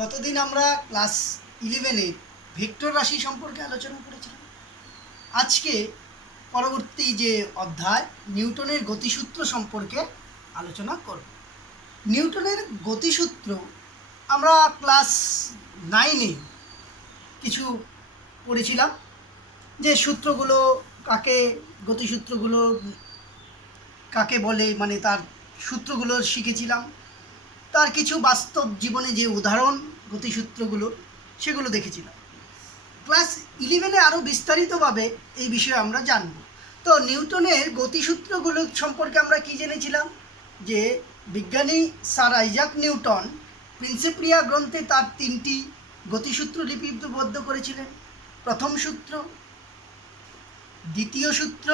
গতদিন আমরা class 11-এর vector রাশি সম্পর্কে আলোচনা করেছিলাম। আজকে পরবর্তী যে অধ্যায় নিউটনের গতিসূত্র সম্পর্কে আলোচনা করব। নিউটনের গতিসূত্র আমরা ক্লাস 9-এ কিছু পড়েছিলাম, যে সূত্রগুলো গতিসূত্রগুলো কাকে বলে, মানে তার সূত্রগুলো শিখেছিলাম। তার কিছু বাস্তব জীবনে যে উদাহরণ গতিসূত্রগুলো সেগুলো দেখেছিলাম। ক্লাস 11-এ আরও বিস্তারিতভাবে এই বিষয়ে আমরা জানব। তো নিউটনের গতিসূত্রগুলো সম্পর্কে আমরা কি জেনেছিলাম, যে বিজ্ঞানী স্যার আইজাক নিউটন প্রিন্সিপিয়া গ্রন্থে তার 3টি গতিসূত্র লিপিবদ্ধ করেছিলেন। প্রথম সূত্র, দ্বিতীয় সূত্র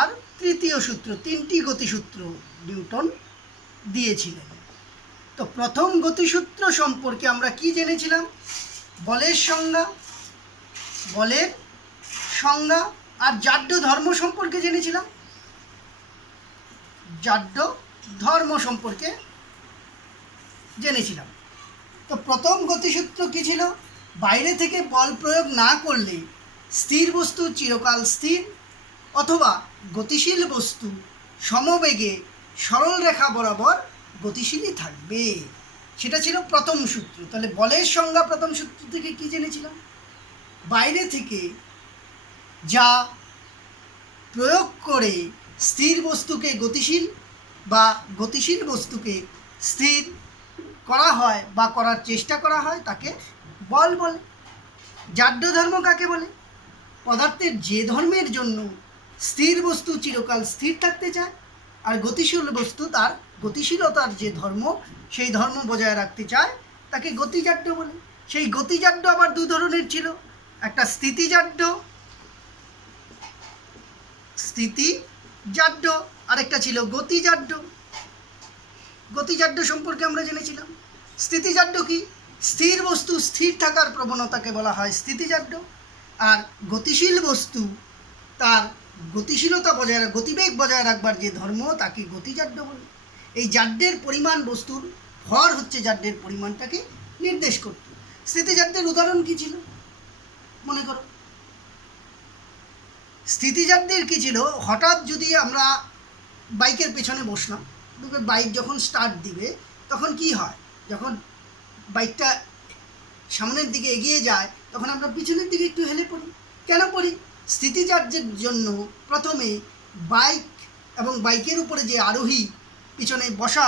আর তৃতীয় সূত্র, 3টি গতিসূত্র নিউটন দিয়েছিলেন। তো প্রথম গতিসূত্র সম্পর্কে আমরা কি জেনেছিলাম, বলের সংজ্ঞা আর জাড্য ধর্ম সম্পর্কে জেনেছিলাম। জাড্য ধর্ম সম্পর্কে জেনেছিলাম। তো প্রথম গতিসূত্র কি ছিল, বাইরে থেকে বল প্রয়োগ না করলে স্থির বস্তু চিরকাল স্থির, অথবা গতিশীল বস্তু সমবেগে সরল রেখা বরাবর গতিশীলই থাকবে। সেটা ছিল প্রথম সূত্র। তাহলে বলের সংজ্ঞা প্রথম সূত্র থেকে কি জেনেছিলাম, বাইরে থেকে যা প্রয়োগ করে স্থির বস্তুকে গতিশীল বা গতিশীল বস্তুকে স্থির করা হয় বা করার চেষ্টা করা হয় তাকে বল বলে। জাড্য ধর্ম কাকে বলে, পদার্থের যে ধর্মের জন্য স্থির বস্তু চিরকাল স্থির থাকতে চায় আর গতিশীল বস্তু তার গতিশীলতার যে ধর্ম সেই ধর্ম বজায় রাখতে চায় তাকে গতিজাড্য বলে। সেই গতিজাড্য আবার দু ধরনের ছিল, একটা স্থিতিজাড্য আরেকটা ছিল গতিজাড্য। গতিজাড্য সম্পর্কে আমরা জেনেছিলাম। স্থিতিজাড্য কি, স্থির বস্তু স্থির থাকার প্রবণতাকে বলা হয় স্থিতিজাড্য, আর গতিশীল বস্তু তার গতিশীলতা গতিবেগ বজায় রাখবার যে ধর্ম তাকে গতিজাড্য বলে। এই জাড্যের পরিমাণ, বস্তুর ভর হচ্ছে জাড্যের পরিমাণটাকে নির্দেশ করত। স্থিতিজাড্যের উদাহরণ কি ছিল মনে করো, স্থিতিজাড্যের কি ছিল, হঠাৎ যদি আমরা বাইকের পেছনে বসলাম, বাইক যখন স্টার্ট দিবে তখন কি হয়, যখন বাইকটা সামনের দিকে এগিয়ে যায় তখন আমরা পিছনের দিকে একটু হেলে পড়ি। কেন পড়ি, স্থিতিজাড্যের জন্য প্রথমে বাইক এবং বাইকের উপরে যে আরোহী, পিছনে বসা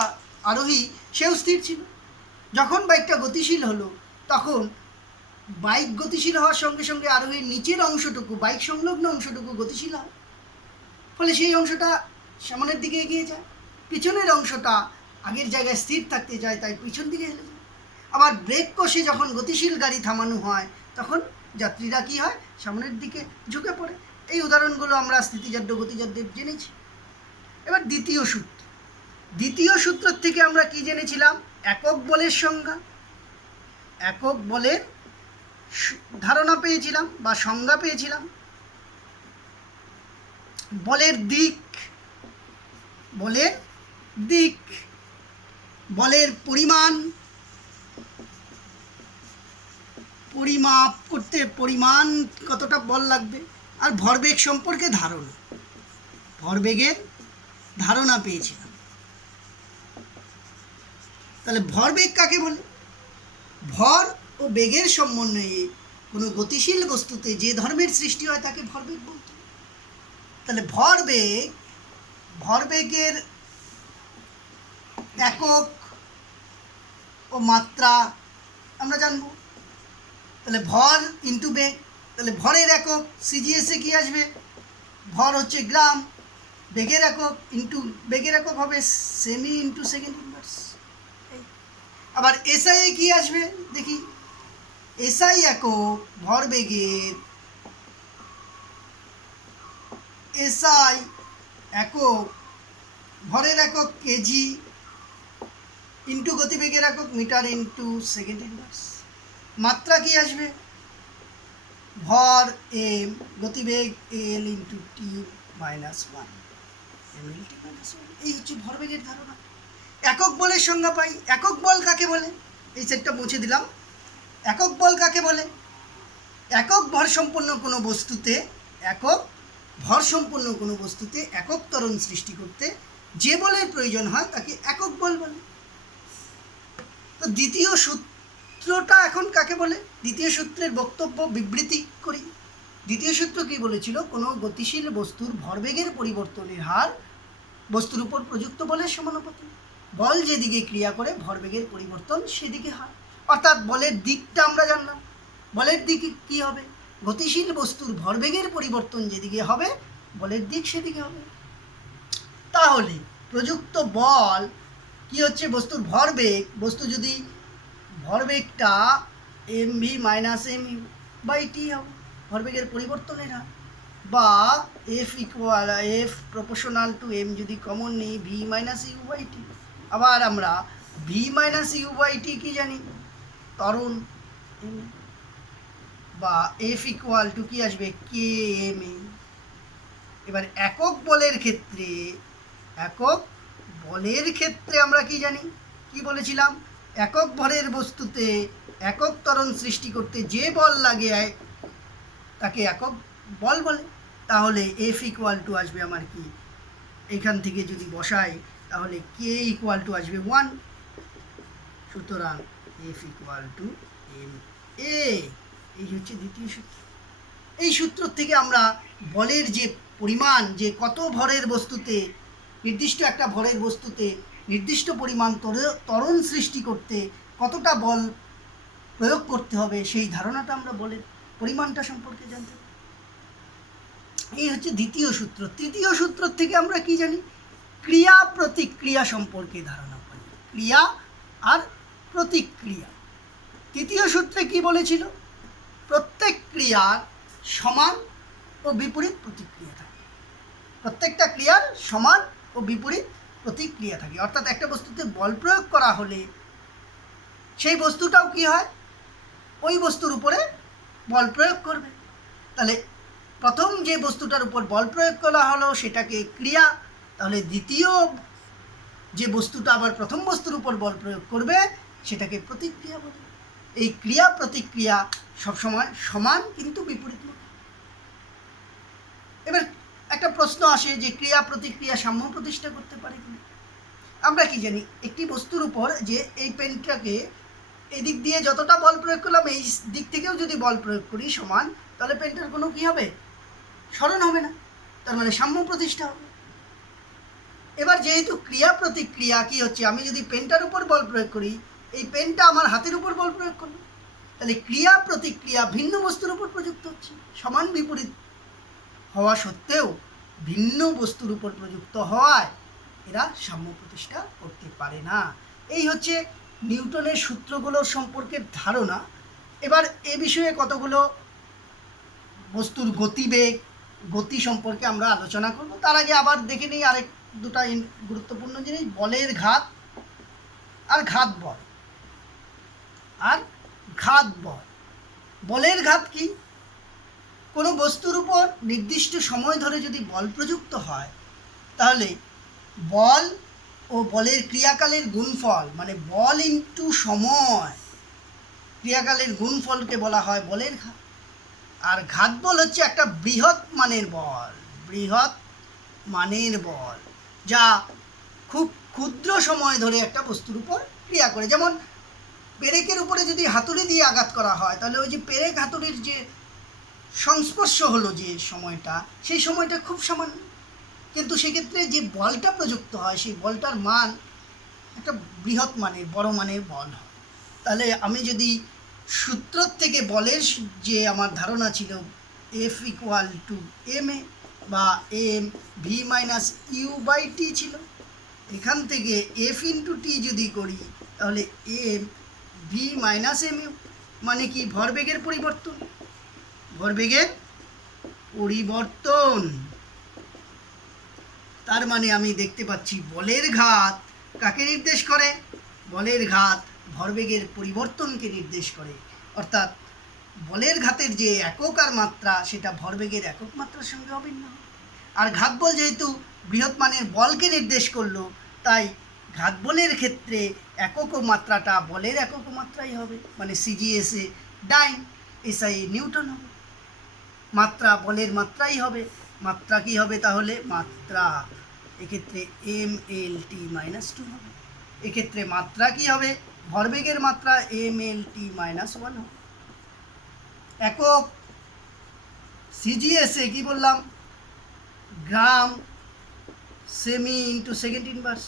আরোহী, সেও স্থির ছিল। যখন বাইকটা গতিশীল হলো তখন বাইক গতিশীল হওয়ার সঙ্গে সঙ্গে আরোহীর নিচের অংশটুকু, বাইক সংলগ্ন অংশটুকু গতিশীল হয়, ফলে সেই অংশটা সামনের দিকে এগিয়ে যায়। পিছনের অংশটা আগের জায়গায় স্থির থাকতে চায়, তাই পিছন দিকে হেলে যায়। আবার ব্রেক কষে যখন গতিশীল গাড়ি থামানো হয় তখন যাত্রীরা কী হয়, সামনের দিকে ঝুঁকে পড়ে। এই উদাহরণগুলো আমরা স্থিতিজাড্য গতিজাড্যের জেনেছি। এবার দ্বিতীয় সূত্র থেকে আমরা কি জেনেছিলাম, একক বলের সংজ্ঞা, একক বলের ধারণা পেয়েছিলাম বা সংজ্ঞা পেয়েছিলাম। বলের দিক, বলের পরিমাপ করতে পরিমাণ কতটা বল লাগবে, আর ভরবেগ সম্পর্কে ভরবেগের ধারণা পেয়েছিলাম। তাহলে ভরবেগ কাকে বলে, ভর ও বেগের সমন্বয়ে কোনো গতিশীল বস্তুতে যে ধর্মের সৃষ্টি হয় তাকে ভরবেগ বলতে। তাহলে ভরবেগের একক ও মাত্রা আমরা জানব। তাহলে ভর ইন্টু বেগ, তাহলে ভরের একক সিজিএসে কি আসবে, ভর হচ্ছে গ্রাম, বেগের একক হবে সেমি ইন্টু সেকেন্ড ইনভার্স। আবার এসআই এ কি আসবে দেখি, এসআই একক ভরবেগের, এসআই একক ভরের একক কেজি ইন্টু গতিবেগের একক মিটার ইন্টু সেকেন্ড ইনভার্স। মাত্রা কি আসবে, ভর এম, গতিবেগ এল ইন্টু টি মাইনাস 1 এই হচ্ছে ভরবেগের ধারণা। একক বলের সংজ্ঞা পাই, একক বল কাকে বলে, এই সেটটা মুছে দিলাম। একক বল কাকে বলে? একক ভরসম্পন্ন কোনো বস্তুতে একক ত্বরণ সৃষ্টি করতে যে বলের প্রয়োজন হয় তাকে একক বল বলে। তো দ্বিতীয় সূত্রটা এখন কাকে বলে? দ্বিতীয় সূত্রের বক্তব্য বিবৃতি করি। দ্বিতীয় সূত্র কী বলেছিল? কোনো গতিশীল বস্তুর ভরবেগের পরিবর্তনের হার বস্তুর উপর প্রযুক্ত বলের সমানুপাতিক। বল যেদিকে ক্রিয়া করে ভরবেগের পরিবর্তন সেদিকে হয়। অর্থাৎ বলের দিকটা আমরা জানলাম। বলের দিক কী হবে? গতিশীল বস্তুর ভরবেগের পরিবর্তন যেদিকে হবে বলের দিক সেদিকে হবে। তাহলে প্রযুক্ত বল কি হচ্ছে? বস্তুর ভরবেগ। বস্তু যদি ভরবেগটা mv minus M U by T হবে, ভরবেগের পরিবর্তনের হার, বা এফ প্রপোর্শনাল টু এম যদি কমন নিই V minus U by T. আবার আমরা V minus U by T কি জানি? ত্বরণ এম, বা এফ ইকুয়াল টু কি আসবে? K M A. এবার একক বলের ক্ষেত্রে আমরা কি জানি? কি বলেছিলাম? একক ভরের বস্তুতে একক ত্বরণ সৃষ্টি করতে যে বল লাগে তাকে একক বল বলে। তাহলে এফ ইকুয়াল টু আসবে আমার কি? এখান থেকে যদি বসাই তাহলে কে ইকুয়াল টু আসবে 1। সুতরাং এফ ইকুয়াল টু এম এ। এই হচ্ছে দ্বিতীয় সূত্র। এই সূত্র থেকে আমরা বলের যে পরিমাণ, যে কত ভরের বস্তুতে, নির্দিষ্ট একটা ভরের বস্তুতে নির্দিষ্ট পরিমাণ ত্বরণ সৃষ্টি করতে কতটা বল প্রয়োগ করতে হবে, সেই ধারণাটা আমরা বলের পরিমাণটা সম্পর্কে জানতে পারি। এই হচ্ছে দ্বিতীয় সূত্র। তৃতীয় সূত্র থেকে আমরা কি জানি? ক্রিয়া প্রতিক্রিয়া সম্পর্কে ধারণা পাই। ক্রিয়া আর প্রতিক্রিয়া। তৃতীয় সূত্রে কি বলেছিল? প্রত্যেক ক্রিয়ার সমান ও বিপরীত প্রতিক্রিয়া থাকে। প্রত্যেকটা ক্রিয়ার সমান ও বিপরীত প্রতিক্রিয়া থাকে। অর্থাৎ একটা বস্তুতে বল প্রয়োগ করা হলে সেই বস্তুটাও কি হয়? ওই বস্তুর উপরে বল প্রয়োগ করবে। তাহলে প্রথম যে বস্তুটার উপর বল প্রয়োগ করা হলো সেটাকে ক্রিয়া, তাহলে দ্বিতীয় যে বস্তুটা আবার প্রথম বস্তুর উপর বল প্রয়োগ করবে সেটাকে প্রতিক্রিয়া বলে। এই ক্রিয়া প্রতিক্রিয়া সবসময় সমান কিন্তু বিপরীতমুখী। এবার একটা প্রশ্ন আসে যে ক্রিয়া প্রতিক্রিয়া সাম্য প্রতিষ্ঠা করতে পারে কিনা? আমরা কি জানি? একটি বস্তুর উপর যে এই পেনটাকে এদিক দিয়ে যতটা বল প্রয়োগ করলাম এই দিক থেকেও যদি বল প্রয়োগ করি সমান, তাহলে পেনটার কোনো কি হবে? সরণ হবে না। তার মানে সাম্য প্রতিষ্ঠা হবে। এবার যেহেতু ক্রিয়া প্রতিক্রিয়া কি হচ্ছে? আমি যদি পেনটার উপর বল প্রয়োগ করি, এই পেনটা আমার হাতের উপর বল প্রয়োগ করবে, তাহলে ক্রিয়া প্রতিক্রিয়া ভিন্ন বস্তুর উপর প্রযুক্ত হচ্ছে। সমান বিপরীত হওয়া সত্ত্বেও ভিন্ন বস্তুর উপর প্রযুক্ত হওয়ায় এরা সাম্য প্রতিষ্ঠা করতে পারে না। এই হচ্ছে নিউটনের সূত্রগুলোর সম্পর্কে ধারণা। এবার এ বিষয়ে কতগুলো বস্তুর গতি সম্পর্কে আমরা আলোচনা করব। তার আগে আবার দেখে নিই আরেক দুটা গুরুত্বপূর্ণ জিনিস, বলের ঘাত আর ঘাত বল। বলের ঘাত কি? কোনো বস্তুর উপর নির্দিষ্ট সময় ধরে যদি বল প্রযুক্ত হয় তাহলে বল ও বলের ক্রিয়াকালের গুণফল, মানে বল ইনটু সময়, ক্রিয়াকালের গুণফলকে বলা হয় বলের ঘাত। আর ঘাত বল হচ্ছে একটা বৃহৎ মানের বল যা খুব ক্ষুদ্র সময় ধরে একটা বস্তুর উপর ক্রিয়া করে। যেমন পেরেকের উপরে যদি হাতুড়ি দিয়ে আঘাত করা হয় তাহলে ওই যে পেরেক হাতুড়ির যে সংস্পর্শ হলো যে সময়টা, সেই সময়টা খুব সামান্য, কিন্তু সেক্ষেত্রে যে বলটা প্রযুক্ত হয় সেই বলটার মান একটা বৃহৎ মানের, বড় মানের বল হয়। তাহলে আমি যদি সূত্র থেকে বলের যে আমার ধারণা ছিল F equal to M A বা M V minus U by T ছিল, এখান থেকে এফ ইন্টু টি যদি করি তাহলে M V minus M U, মানে কি? ভরবেগের পরিবর্তন। তার মানে আমি দেখতে পাচ্ছি বলের ঘাত কাকে নির্দেশ করে? বলের ঘাত ভরবেগের পরিবর্তনকে নির্দেশ করে। অর্থাৎ বলের ঘাতের যে একক আর মাত্রা সেটা ভরবেগের একক মাত্রার সঙ্গে অভিন্ন। আর ঘাত বল যেহেতু বৃহৎ মানের বলকে নির্দেশ করলো, তাই ঘাত বলের ক্ষেত্রে একক মাত্রাটা বলের একক মাত্রাই হবে, মানে সিজিএসএ ডাইন, এসআই নিউটন হবে। মাত্রা বলের মাত্রাই হবে, মাত্রা কি হবে তাহলে? মাত্রা এক্ষেত্রে mLt-2 হবে। এক্ষেত্রে মাত্রা কি হবে? ভরবেগের মাত্রা mLt-1 হবে। একক সিজিএসএ কি বললাম? গ্রাম সেমি ইন্টু সেকেন্ড ইনভার্স।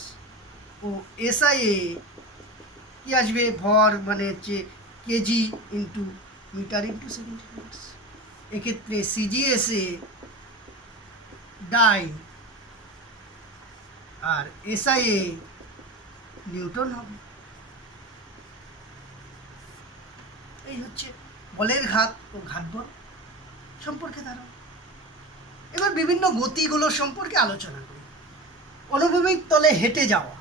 ও এসআইএ কি আসবে? ভর মানে হচ্ছে kg into metre into second inverse. এক্ষেত্রে সিজিএসএ ডাইন আর এসআইএ নিউটন হবে। এই হচ্ছে বলের ঘাত ও ঘাতবল সম্পর্কে ধারণা। এবার বিভিন্ন গতিগুলো সম্পর্কে আলোচনা করি। অনুভূমিক তলে হেঁটে যাওয়া,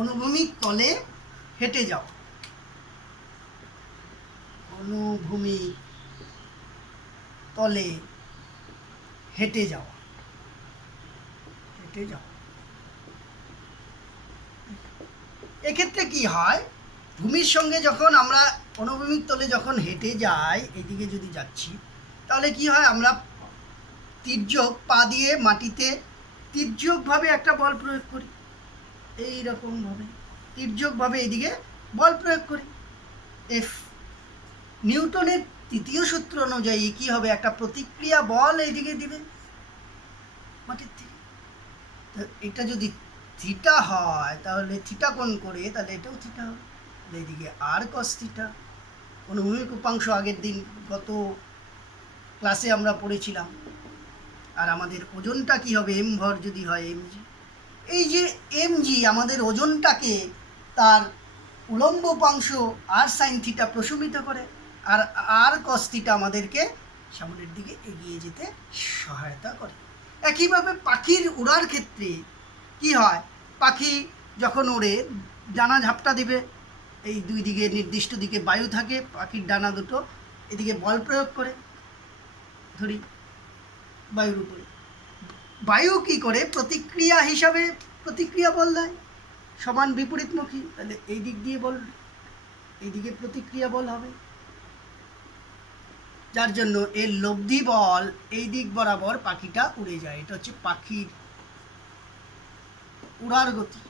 অনুভূমিক তলে হেঁটে যাওয়া, অনুভূমিক তলে হেঁটে যাওয়া, হেঁটে যাওয়া। এক্ষেত্রে কি হয়? ভূমির সঙ্গে যখন আমরা অনুভূমিক তলে যখন হেঁটে যাই, এদিকে যদি যাচ্ছি, তাহলে কি হয়? আমরা তির্যক পা দিয়ে মাটিতে তির্যকভাবে একটা বল প্রয়োগ করি, এই রকমভাবে তির্যকভাবে এদিকে বল প্রয়োগ করি। এফ নিউটনের তৃতীয় সূত্র অনুযায়ী কি হবে? একটা প্রতিক্রিয়া বল এইদিকে দিবে মাটির থেকে। এটা যদি থিটা হয় তাহলে থিটা কোণ করে, তাহলে এটাও থিটা হবে। এইদিকে আর কস থিটা। অনুভূমিক উপাংশ আগের দিন গত ক্লাসে আমরা পড়েছিলাম। আর আমাদের ওজনটা কি হবে? এম ভর যদি হয় এমজি। এই যে এমজি আমাদের ওজনটাকে তার উলম্ব উপাংশ আর সাইন থিটা প্রশমিত করে, আর আর কস থিটা আমাদেরকে সামনের দিকে এগিয়ে যেতে সহায়তা করে। একইভাবে পাখির উড়ার ক্ষেত্রে কি হয়? পাখি যখন ওড়ে ডানা ঝাপটা দিবে, এই দুই দিকে নির্দিষ্ট দিকে বায়ু থাকে, পাখির ডানা দুটো এদিকে বল প্রয়োগ করে, ধরি বায়ুর উপরে। বায়ু কি করে? প্রতিক্রিয়া হিসাবে প্রতিক্রিয়া বল দেয়, সমান বিপরীতমুখী। তাহলে এই দিক দিয়ে বল, এইদিকে প্রতিক্রিয়া বল হবে, যার জন্য এর লব্ধি বল এই দিক বরাবর পাখিটা উড়ে যায়। এটা হচ্ছে পাখির উড়ার গতি।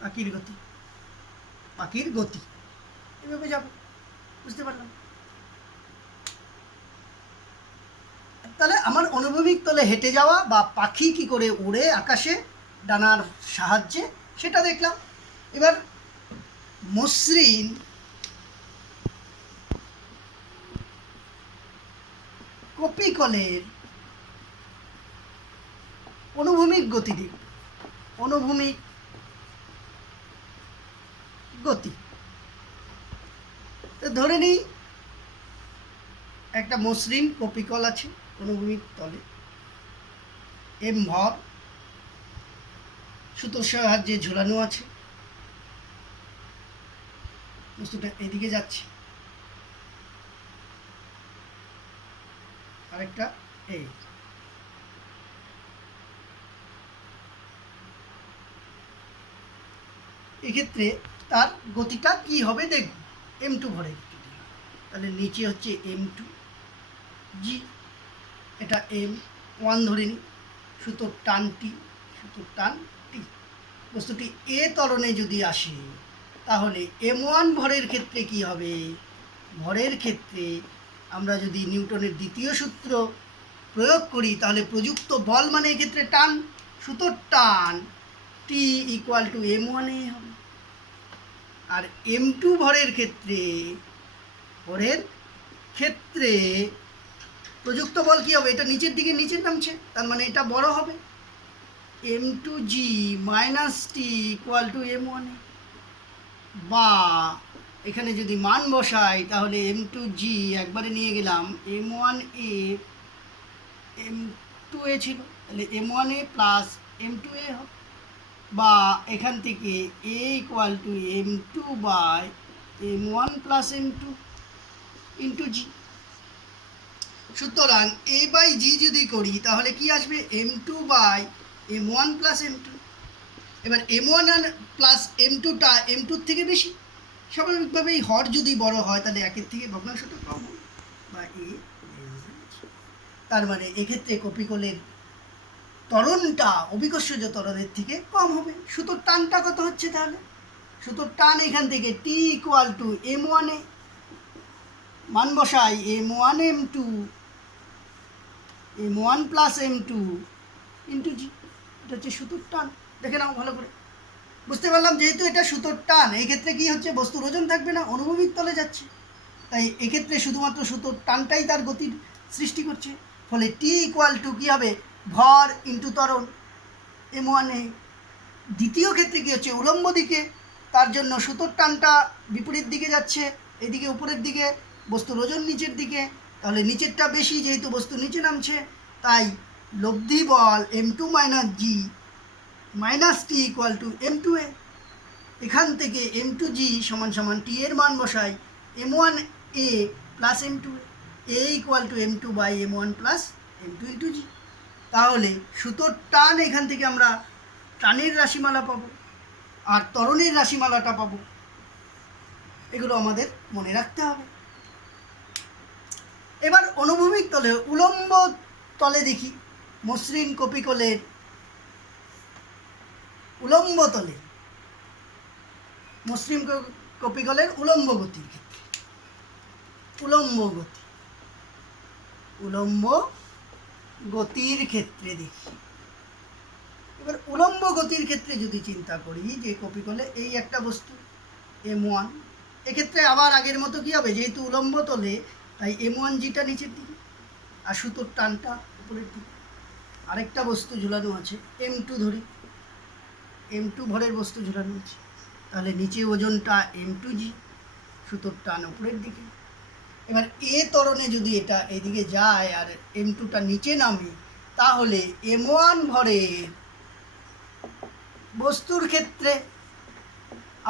পাখির গতি, পাখির গতি এভাবে যাবে, বুঝতে পারলাম? তাহলে আমার অনুভূমিক তলে হেঁটে যাওয়া বা পাখি কি করে উড়ে আকাশে ডানার সাহায্যে, সেটা দেখলাম। এবার মসৃণ কপিকলের অনুভূমিক গতি দেখব। অনুভূমিক গতি তো ধরে নিই একটা মসৃণ কপিকল আছে অনুভূমিক তলে, এম ভর, সুতোর সাহায্যে ঝুলানো আছে, বস্তুটা এদিকে যাচ্ছে, আরেকটা এই। এক্ষেত্রে তার গতিটা কি হবে দেখব। m2 ভরের, তাহলে নিচে হচ্ছে m2 জি, এটা m1 ধরে নিই, সুতোর টান টি, সুতোর টান টি। বস্তুটি এ ত্বরণে যদি আসে তাহলে m1 ভরের ক্ষেত্রে কি হবে? ভরের ক্ষেত্রে আমরা যদি নিউটনের দ্বিতীয় সূত্র প্রয়োগ করি তাহলে প্রযুক্ত বল মানে এক্ষেত্রে টান, সুতোর টান টি ইকুয়াল টু m1 এ হবে। আর m2 ভরের ক্ষেত্রে, ভরের ক্ষেত্রে প্রযুক্ত বল কি হবে? এটা নিচের দিকে নিচে নামছে, তার মানে এটা বড় হবে, m2g minus T equal to m1 এ। বা এখানে যদি মান বসাই তাহলে m2g একবারে নিয়ে গেলাম, m1a, m2a ছিল, তাহলে m1a প্লাস m2a হবে। বা এখান থেকে a equal to m2 by m1 plus m2 into G. সুতরাং এ বাই জি যদি করি তাহলে কি আসবে m2 by m1 plus m2। এবার m1 প্লাস m2টা m2-র থেকে বেশি, স্বাভাবিকভাবেই হর যদি বড় হয় তাহলে একের থেকে ভগ্নাংশটা কম হবে বা এ। তার মানে এক্ষেত্রে কপিকলের ত্বরণটা অভিকর্ষজ ত্বরণের থেকে কম হবে। সুতোর টানটা কত হচ্ছে তাহলে? সুতোর টান এখান থেকে টি ইকুয়াল টু m1 এ মান বসাই m1 m2 m1 plus m2 into জি। এটা হচ্ছে সুতোর টান। দেখে নাও ভালো করে। বুঝতে পারলাম যেহেতু এটা সুতোর টান, এই ক্ষেত্রে কি হচ্ছে, বস্তুর ওজন থাকবে না, অনুভূমিক তলে যাচ্ছে, তাই এক্ষেত্রে শুধুমাত্র সুতোর টানটাই তার গতির সৃষ্টি করছে। ফলে টি ইকুয়াল টু কী হবে, ভর ইন্টু ত্বরণ m1 এ। দ্বিতীয় ক্ষেত্রে কী হচ্ছে, উলম্ব দিকে, তার জন্য সুতোর টানটা বিপরীত দিকে যাচ্ছে, এদিকে উপরের দিকে, বস্তুর ওজন নিচের দিকে, তাহলে নিচেরটা বেশি, যেহেতু বস্তু নিচে নামছে, তাই লব্ধি বল m2 minus G minus T equal to m2 এ। এখান থেকে m2 জি সমান সমান টি এর মান বসাই m1 A plus m2 A equal to m2 by m1 plus m2 into G. তাহলে সুতোর টান এখান থেকে আমরা টানের রাশিমালা পাবো আর ত্বরণের রাশিমালাটা পাবো। এগুলো আমাদের মনে রাখতে হবে। এবার অনুভূমিক তলে, উলম্ব তলে দেখি মসৃণ কপিকলের উলম্ব তলে, মসৃণ কপিকলের উলম্ব গতির ক্ষেত্রে, উলম্ব গতির ক্ষেত্রে দেখি। এবার উলম্ব গতির ক্ষেত্রে যদি চিন্তা করি যে কপিকলে এই একটা বস্তু m1, এক্ষেত্রে আবার আগের মতো কী হবে, যেহেতু উলম্ব তলে তাই m1 জিটা নিচের দিকে আর সুতোর টানটা উপরের দিকে। আরেকটা বস্তু ঝুলানো আছে m2 ধরি, m2 ভরের বস্তু ঝুলানো আছে, তাহলে নিচে ওজনটা m2 জি, সুতোর টান উপরের দিকে। এবার এ ত্বরণে যদি এটা এদিকে যায় আর m2টা নিচে নামে, তাহলে m1 ভরের বস্তুর ক্ষেত্রে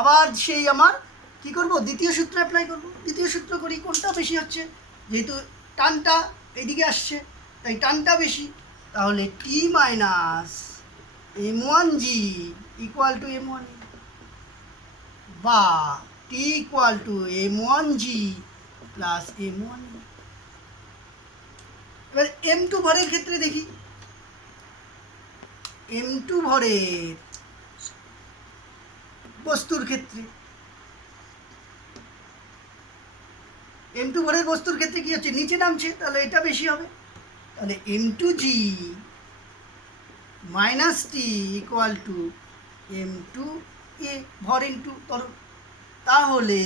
আবার সেই আমার কি করব, দ্বিতীয় সূত্র অ্যাপ্লাই করব। দ্বিতীয় সূত্র করি, কোনটা বেশি হচ্ছে, যেহেতু টানটা এদিকে আসছে তাই টানটা বেশি, তাহলে T minus m1 G equal to m1 বা T equal to m1 G plus m1। এবার m2 ভরের ক্ষেত্রে দেখি, m2 ভরের বস্তুর ক্ষেত্রে, m2 ভরের বস্তুর ক্ষেত্রে কি হচ্ছে, নিচে নামছে, তাহলে এটা বেশি হবে, তাহলে m2 G minus T equal to m2 এ ভর ইন্টু ত্বরণ। তাহলে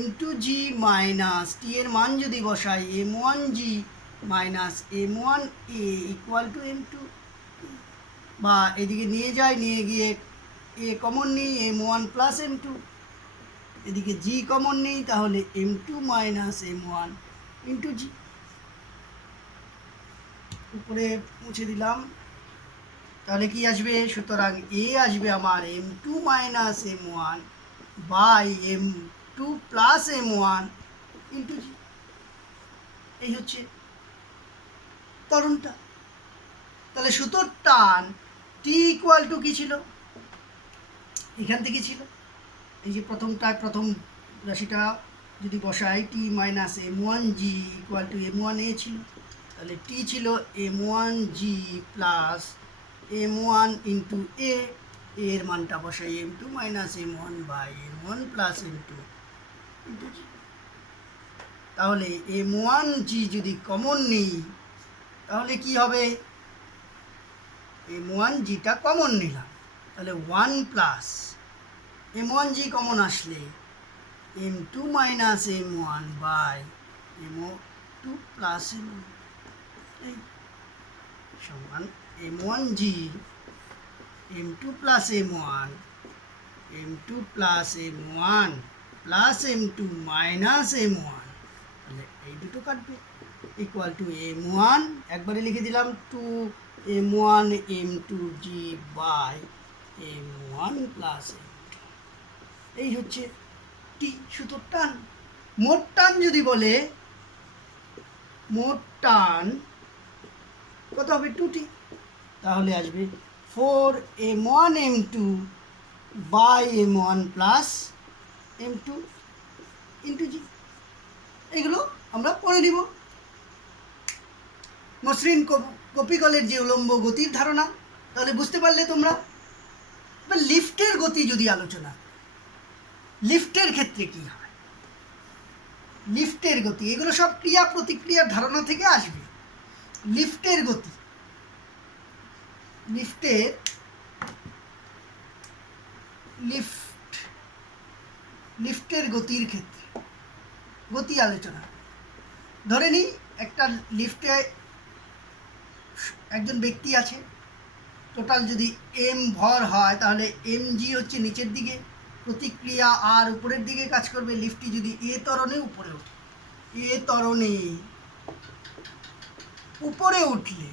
m2 জি মাইনাস টি এর মান যদি বসাই m1 G minus m1 A equal to m2, বা এদিকে নিয়ে যায়, নিয়ে গিয়ে এ কমন নিই m1 প্লাস m2, এদিকে জি কমন নেই, তাহলে m2 মাইনাস m1 ইন্টু জি। উপরে মুছে দিলাম, তাহলে কি আসবে, সুতরাং এ আসবে আমার m2 minus m1 by m2 plus m1 into G. এই হচ্ছে ত্বরণটা। তাহলে সুতোর টান টি ইকুয়াল টু কী ছিল, এখান থেকে ছিল, এই যে প্রথম রাশিটা যদি বসাই T minus m1 G equal to m1 A ছিল, তাহলে টি ছিল m1 G plus m1 into এ, এর মানটা বসাই m2 minus m1 by m1 plus m2 into G. তাহলে m1 জি যদি কমন নিই তাহলে কি হবে, m1 জিটা কমন নিলাম, তাহলে 1 প্লাস m1 জি কমন আসলে m2 minus m1 by m2 plus m1 সমান m1 জি m2 plus m1 m2 plus m1 plus m2 minus m1, তাহলে এই দুটো কাটবে, ইকুয়াল টু m1 একবারে লিখে দিলাম 2 m1 m2 G by m1 plus m2। এই হচ্ছে টি, সুতোর টান। মোট টান যদি বলে মোট টান কত হবে 2t, তাহলে আসবে 4m1m2 by m1 plus m2 into জি। এগুলো আমরা পড়ে নিব। মসৃণ কপিকলের যে উলম্ব গতির ধারণা, তাহলে বুঝতে পারলে তোমরা। এবার লিফটের গতি যদি আলোচনা, লিফটের ক্ষেত্রে কি হয়, লিফটের গতি, এগুলো সব ক্রিয়া প্রতিক্রিয়ার ধারণা থেকে আসবে। লিফটের গতি, লিফটের গতির ক্ষেত্রে গতি আলোচনা। ধরে নিই একটা লিফটে একজন ব্যক্তি আছে, টোটাল যদি এম ভর হয় তাহলে এম জি হচ্ছে নিচের দিকে, প্রতিক্রিয়া আর উপরের দিকে কাজ করবে। লিফটটি যদি এ ত্বরণে উপরে ওঠে, এ ত্বরণে উপরে উঠলে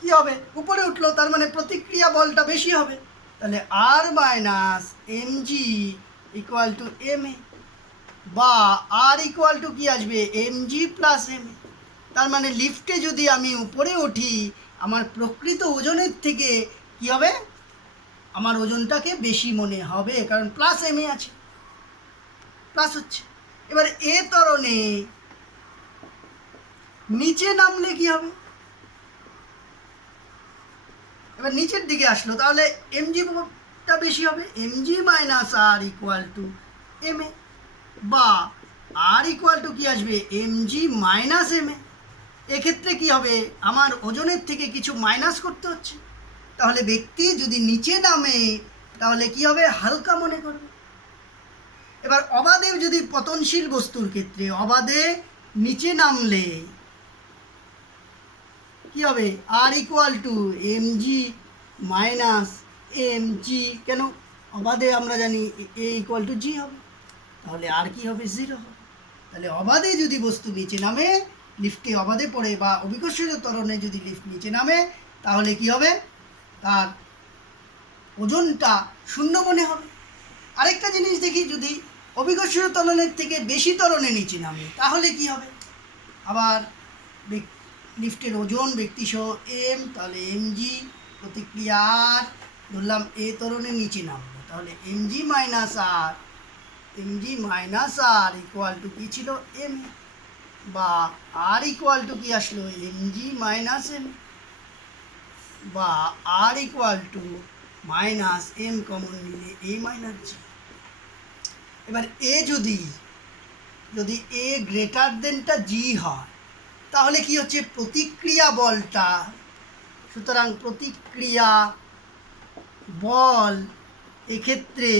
কি হবে, উপরে উঠলো তার মানে প্রতিক্রিয়া বলটা বেশি হবে, তাহলে R minus M G equal to M A, বা আর ইকুয়াল টু কি আসবে M G plus M A. তার মানে লিফটে যদি আমি উপরে উঠি আমার প্রকৃত ওজনের থেকে কি হবে, আমার ওজনটাকে বেশি মনে হবে, কারণ প্লাস এম এ আছে, প্লাস হচ্ছে। এবার এ ত্বরণে নিচে নামলে কি হবে, এবার নিচের দিকে আসলো তাহলে এম জিটা বেশি হবে, M G minus R equal to M A, বা আর ইকুয়াল টু কি আসবে M G minus M A. এক্ষেত্রে কি হবে, আমার ওজনের থেকে কিছু মাইনাস করতে হচ্ছে, তাহলে ব্যক্তি যদি নিচে নামে তাহলে কি হবে, হালকা মনে করবে। এবার অবাধে যদি পতনশীল বস্তুর ক্ষেত্রে অবাধে নিচে নামলে কি হবে, R equal to M G minus M G, কেন অবাধে আমরা জানি এ ইকুয়াল টু জি হবে, তাহলে আর কি হবে, 0 হবে। তাহলে অবাধে যদি বস্তু নিচে নামে, লিফটে অবাধে পড়ে বা অভিকর্ষজ ত্বরণে যদি লিফট নিচে নামে তাহলে কি হবে, তার ওজনটা শূন্য মনে হবে। আরেকটা জিনিস দেখি, যদি অভিকর্ষজ ত্বরণের থেকে বেশি ত্বরণে নিচে নামে তাহলে কি হবে, আবার লিফটের ওজন ব্যক্তিসহ এম, তাহলে এম জি প্রতিক্রিয়া আর, ধরলাম এ ত্বরণে নিচে নামলো তাহলে M G minus R, M G minus R equal to কী ছিল এম, বা আর ইকুয়াল টু কি আসলো এম জি মাইনাস এম, বা R equal to minus M common নিলে এ মাইনাস জি। এবার এ যদি এ গ্রেটার দেনটা জি হয় তাহলে কি হচ্ছে, প্রতিক্রিয়া বলটা, সুতরাং প্রতিক্রিয়া বল এক্ষেত্রে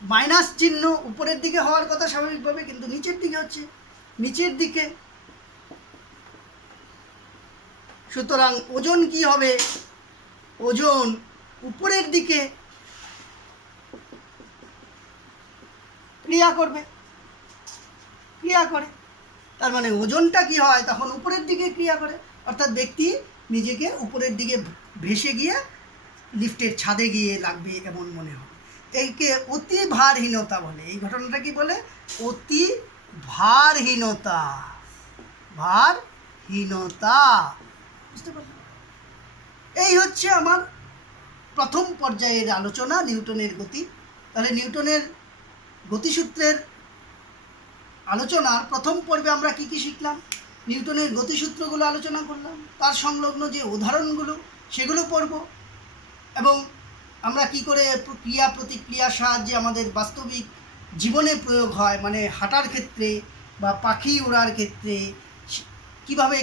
মাইনাস চিহ্ন উপরের দিকে হওয়ার কথা স্বাভাবিকভাবে, কিন্তু নিচের দিকে হচ্ছে, নিচের দিকে। সুতরাং ওজন কি হবে, ওজন উপরের দিকে ক্রিয়া করে, তার মানে ওজনটা কি হয় তখন উপরের দিকে ক্রিয়া করে, অর্থাৎ ব্যক্তি নিজেকে উপরের দিকে ভেসে গিয়ে লিফটের ছাদে গিয়ে লাগবে এমন মনে হয়। একে অতি ভারহীনতা বলে। এই ঘটনাটা কি বলে, অতি ভারহীনতা, বুঝতে পারলাম। এই হচ্ছে আমার প্রথম পর্যায়ের আলোচনা নিউটনের গতি। তাহলে নিউটনের গতিসূত্রের আলোচনার প্রথম পর্বে আমরা কি কি শিখলাম, নিউটনের গতিসূত্রগুলো আলোচনা করলাম, তার সংলগ্ন যে উদাহরণগুলো সেগুলো পড়ব, এবং আমরা কি করে ক্রিয়া প্রতিক্রিয়ার সাহায্যে আমাদের বাস্তবিক জীবনে প্রয়োগ হয়, মানে হাঁটার ক্ষেত্রে বা পাখি ওড়ার ক্ষেত্রে কিভাবে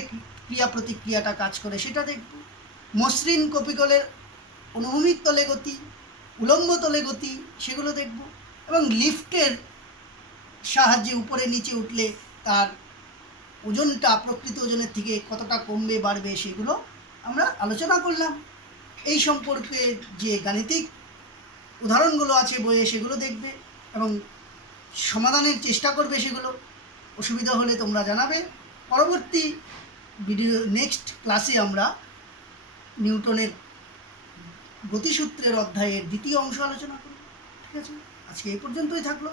ক্রিয়া প্রতিক্রিয়াটা কাজ করে সেটা দেখব। মসৃণ কপিকলের অনুভূমিক তলে গতি, উলম্ব তলে গতি, সেগুলো দেখব, এবং লিফটের সাহায্যে উপরে নিচে উঠলে তার ওজনটা প্রকৃত ওজনের থেকে কতটা কমবে বাড়বে সেগুলো আমরা আলোচনা করলাম। এই সম্পর্কে যে গাণিতিক উদাহরণগুলো আছে বইয়ে সেগুলো দেখবে এবং সমাধানের চেষ্টা করবে, সেগুলো অসুবিধা হলে তোমরা জানাবে। পরবর্তী ভিডিও নেক্সট ক্লাসে আমরা নিউটনের গতিসূত্রের অধ্যায়ের দ্বিতীয় অংশ আলোচনা করব। ঠিক আছে, আজকে এই পর্যন্তই থাকলো।